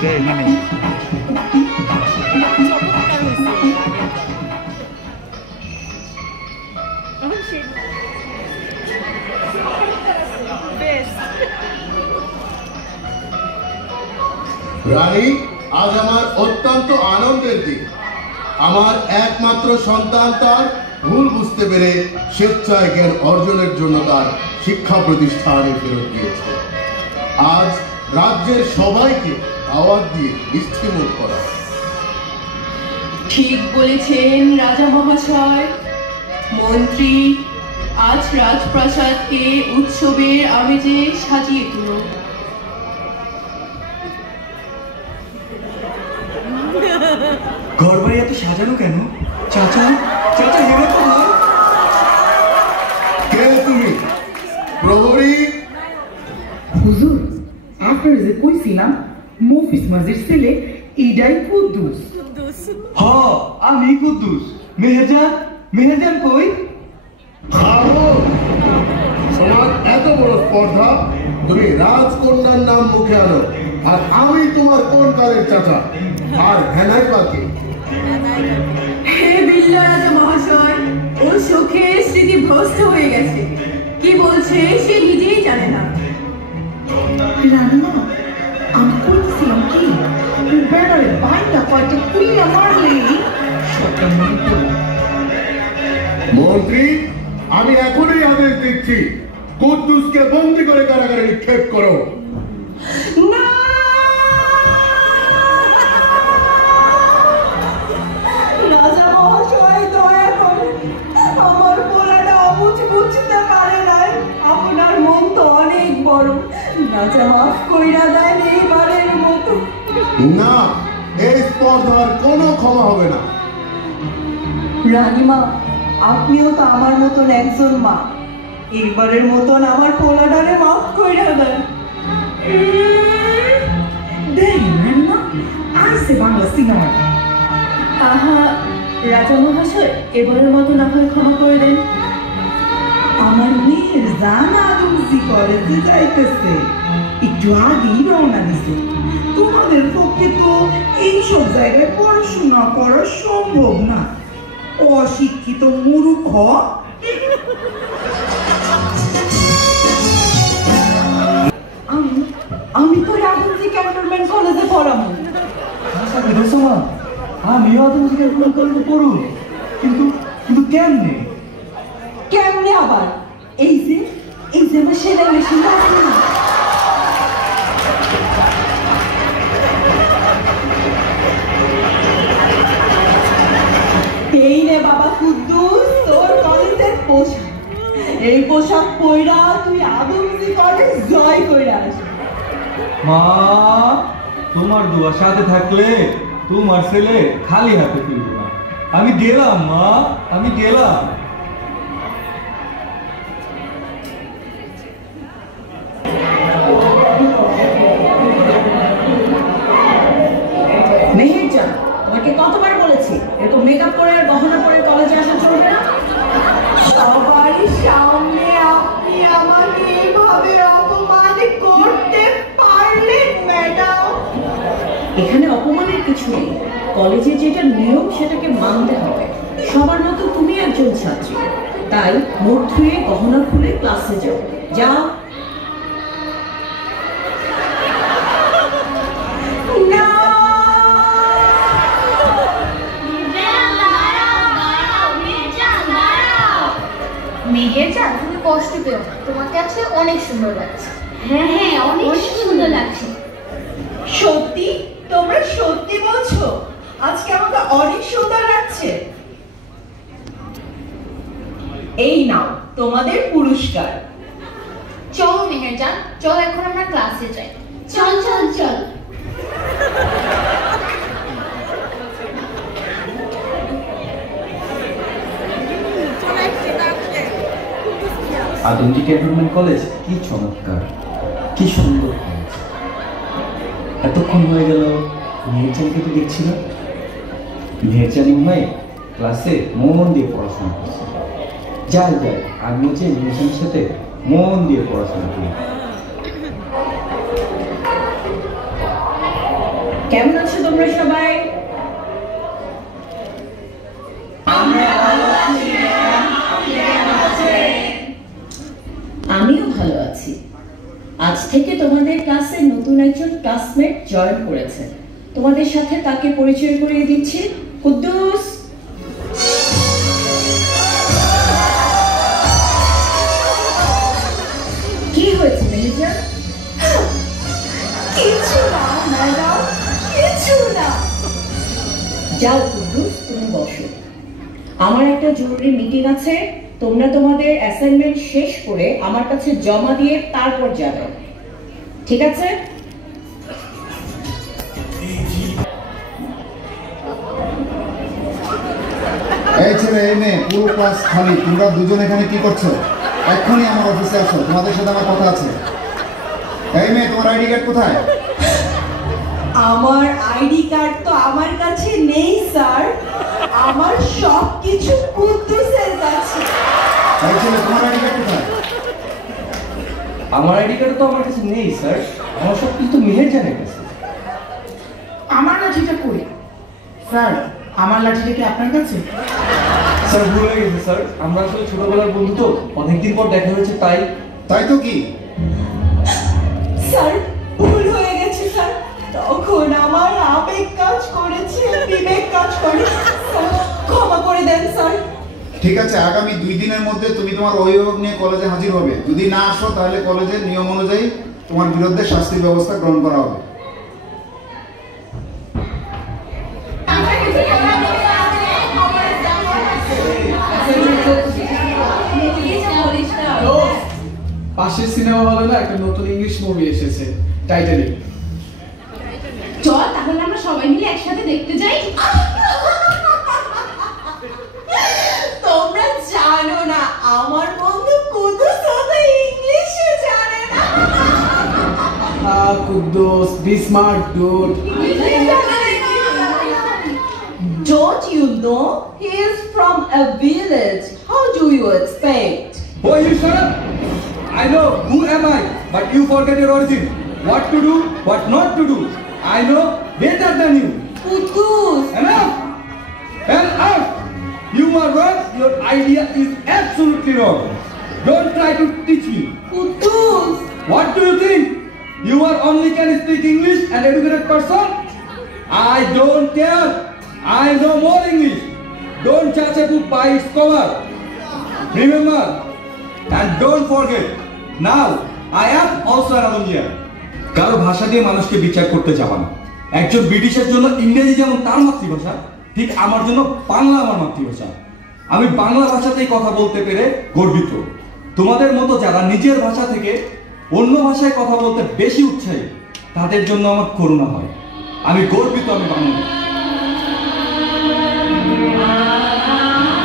জিনিসটা এখানে রানী, আজ আমার অত্যন্ত আনন্দের দিন। আমার একমাত্র সন্তান তার ভুল বুঝতে পেরে স্বেচ্ছায় জ্ঞান অর্জনের জন্য তার শিক্ষা প্রতিষ্ঠানে ফেরত দিয়েছে। আজ রাজ্যের সবাইকে দাওয়াত দিয়ে মিষ্টিমুখ করা। ঠিক বলেছেন রাজা মহাশয়। মন্ত্রী, আজ রাজপ্রাসাদকে উৎসবের আমেজে সাজিয়ে তুলো। ঘরবাড়ি এত সাজানো কেন? চাচা, চাচা হেরে তো কে তুমি? প্রহরী? হুজুর, আপনার যে কইছিলাম মফিজ মাঝির ছেলে ইডাই কুদ্দুস। হ, আমি কুদ্দুস। মেহেরজান, মেহেরজান কই? তোমার এত বড় স্পর্ধা, তুমি রাজকন্যার নাম মুখে আনো, আর আমি তোমার কোন কালের চাচা? আর হেনাই বাকি? হে বিল্লা রাজা মহাশয়, ও শোকে স্মৃতি ভ্রষ্ট হয়ে গেছে। কি বলছে সে নিজেই জানে না। রান্না, আমি কইছিলাম কি বেড়ারে বাইনা কয়টা কুইয়া মারলেই সবটা মনে পড়ল। মন্ত্রী, আমি এখনই আদেশ দিচ্ছি, কুদ্দুসকে বন্দী করে কারাগারে নিক্ষেপ করো। না, রাজা মহাশয় দয়া করেন, আমার পোলাটা অবুঝ বুঝতে পারে নাই। আপনার মন তো অনেক বড়, রাজা মাফ কইরা দেন এইবারের মতো। না, এই স্পর্ধার কোনো ক্ষমা হবে না। রানীমা, আপনিও তো আমার মতন একজন মা, এইবারের মতন আমার পোলাটারে মাফ কইরা দেন। দেখেন রান্না, আইসে বাংলা সিনেমা। আহা, রাজা মহাশয় এবারের মতো না হয় ক্ষমা করে দেন। আমার মেয়ের জান আদমজি করেছে যাইতেছে, একটু আগেই রওনা দিছে। তোমাদের পক্ষে তো এইসব জায়গায় পড়াশোনা করা সম্ভব না, অশিক্ষিত মূর্খ। আমি তো রাজনজি ক্যান্টনমেন্ট কলেজে পড়াবো। আমিও আদমজি ক্যান্টনমেন্ট কলেজে পড়ব, কিন্তু কিন্তু কেমনে? কেমনে আবার? এই যে আমার সেলাই মেশিন আছে না, এই নে বাবা কুদ্দুস তোর কলেজের পোশাক। এই পোশাক পইরা তুই আদমজি কলেজ জয় কইরা আসবি। মা, তোমার দোয়া সাথে থাকলে তোমার ছেলে খালি হাতে ফিরবে না। আমি গেলাম মা, আমি গেলাম। মেহেরজান, তোমাকে কতবার বলেছি এরকম মেকআপ করে আর গহনা পরে কলেজে আসা চলবে না। সবারই সামনে আপনি আমাকে এইভাবে অপমান করতে পারলেন ম্যাডাম? এখানে অপমানের কিছু নেই, কলেজে যেটা নিয়ম সেটাকে মানতে হবে। সবার মতো তুমি একজন ছাত্রী, তাই মুখ ধুয়ে গহনা খুলে ক্লাসে যাও। যাও। মেহেরজান, তুমি কষ্ট পেও না, তোমাকে আজকে অনেক সুন্দর লাগছে। হ্যাঁ হ্যাঁ, অনেক সুন্দর লাগছে। সত্যি? তোমরা সত্যি বলছো? আজকে আমাকে অনেক সুন্দর লাগছে। এই নাও তোমাদের পুরস্কার। চলো মেহেরজান, চল এখন আমরা ক্লাসে যাই। চল চল চল। আদমজি ক্যান্টনমেন্ট কলেজ কি চমৎকার, কি সুন্দর কলেজ। এতক্ষণ হয়ে গেল মেহেরজানকে তো দেখছি না। মেহেরজানি মনে ক্লাসে মন দিয়ে পড়াশোনা করছে। যাই যাই, আমিও যে মেহেরজানের সাথে মন দিয়ে পড়াশোনা করি। কেমন আছো তোমরা সবাই? আমিও ভালো আছি। আজ থেকে তোমাদের ক্লাসে নতুন একজন ক্লাসমেট জয়েন করেছে। তোমাদের সাথে তাকে পরিচয় করিয়ে দিচ্ছি। কুদ্দুস। কি হয়েছে মেনেজার? কিছু না ম্যাডাম, কিছু না। যাও কুদ্দুস, তুমি বসো। আমার একটা জরুরি মিটিং আছে। তোমরা তোমাদের অ্যাসাইনমেন্ট শেষ করে আমার কাছে জমা দিয়ে তারপর যাবে, ঠিক আছে? এই ছেলে এই মেয়ে পুরো ক্লাস খালি, তোমরা দুজন এখানে কি করছো? এক্ষুনি আমার অফিসে আসো, তোমাদের সাথে আমার কথা আছে। এই মেয়ে, তোমার আইডি কার্ড কোথায়? আমার আইডি কার্ড তো আমার কাছে নেই স্যার, আমার সব কিছু কুদ্দুসের কাছে। এই ছেলে, তোমার আইডি কার্ড কোথায়? আমার আইডি কার্ড তো আমার কাছে নেই স্যার, আমার সব কিছু তো মেহেরজানের কাছে। আমার লাঠিটা কই? স্যার, আমার লাঠিটা কি আপনার কাছে? স্যার ভুল হয়ে গেছে স্যার, আমরা আসলে ছোটবেলার বন্ধু তো, অনেকদিন পর দেখা হয়েছে তাই। তাই তো কি? স্যার, ভুল হয়ে গেছে স্যার, তখন আমার আবেগ কাজ করেছে, বিবেক কাজ করেছে। স্যার, ক্ষমা করে দেন স্যার। ঠিক আছে, আগামী 2 দিনের মধ্যে তুমি তোমার অভিভাবক নিয়ে কলেজে হাজির হবে। যদি না আসো তাহলে কলেজের নিয়ম অনুযায়ী তোমার বিরুদ্ধে শাস্তির ব্যবস্থা গ্রহণ করা হবে। পাশের সিনেমা হলে না একটা নতুন ইংলিশ মুভি এসেছে, টাইটানিক। চল তাহলে আমরা সবাই মিলে একসাথে দেখতে যাই। তোমরা জানো না আমার বন্ধু কুদ্দুস তো ইংলিশে জানে না। Kuddus, be smart dude. Don't you know he is from a village? How do you expect? Boy, you shut up! I know who am I, but you forget your origin. What to do, what not to do. I know better than you. Kuddus! Enough! Enough! You are wrong. Your idea is absolutely wrong. Don't try to teach me. Kuddus! What do you think? You are only can speak English and educated person? I don't care. I know more English. Don't judge a book by its cover. Remember and don't forget. Now I am also an Indian. কারো ভাষা দিয়ে মানুষকে বিচার করতে যাবা না। একজন ব্রিটিশের জন্য ইংরেজি যেমন তার মাতৃভাষা, ঠিক আমার জন্য বাংলা আমার মাতৃভাষা। আমি বাংলা ভাষাতেই কথা বলতে পেরে গর্বিত। তোমাদের মতো যারা নিজের ভাষা থেকে অন্য ভাষায় কথা বলতে বেশি উৎসাহী, তাদের জন্য আমার করুণা হয়। আমি গর্বিত আমি বাংলা।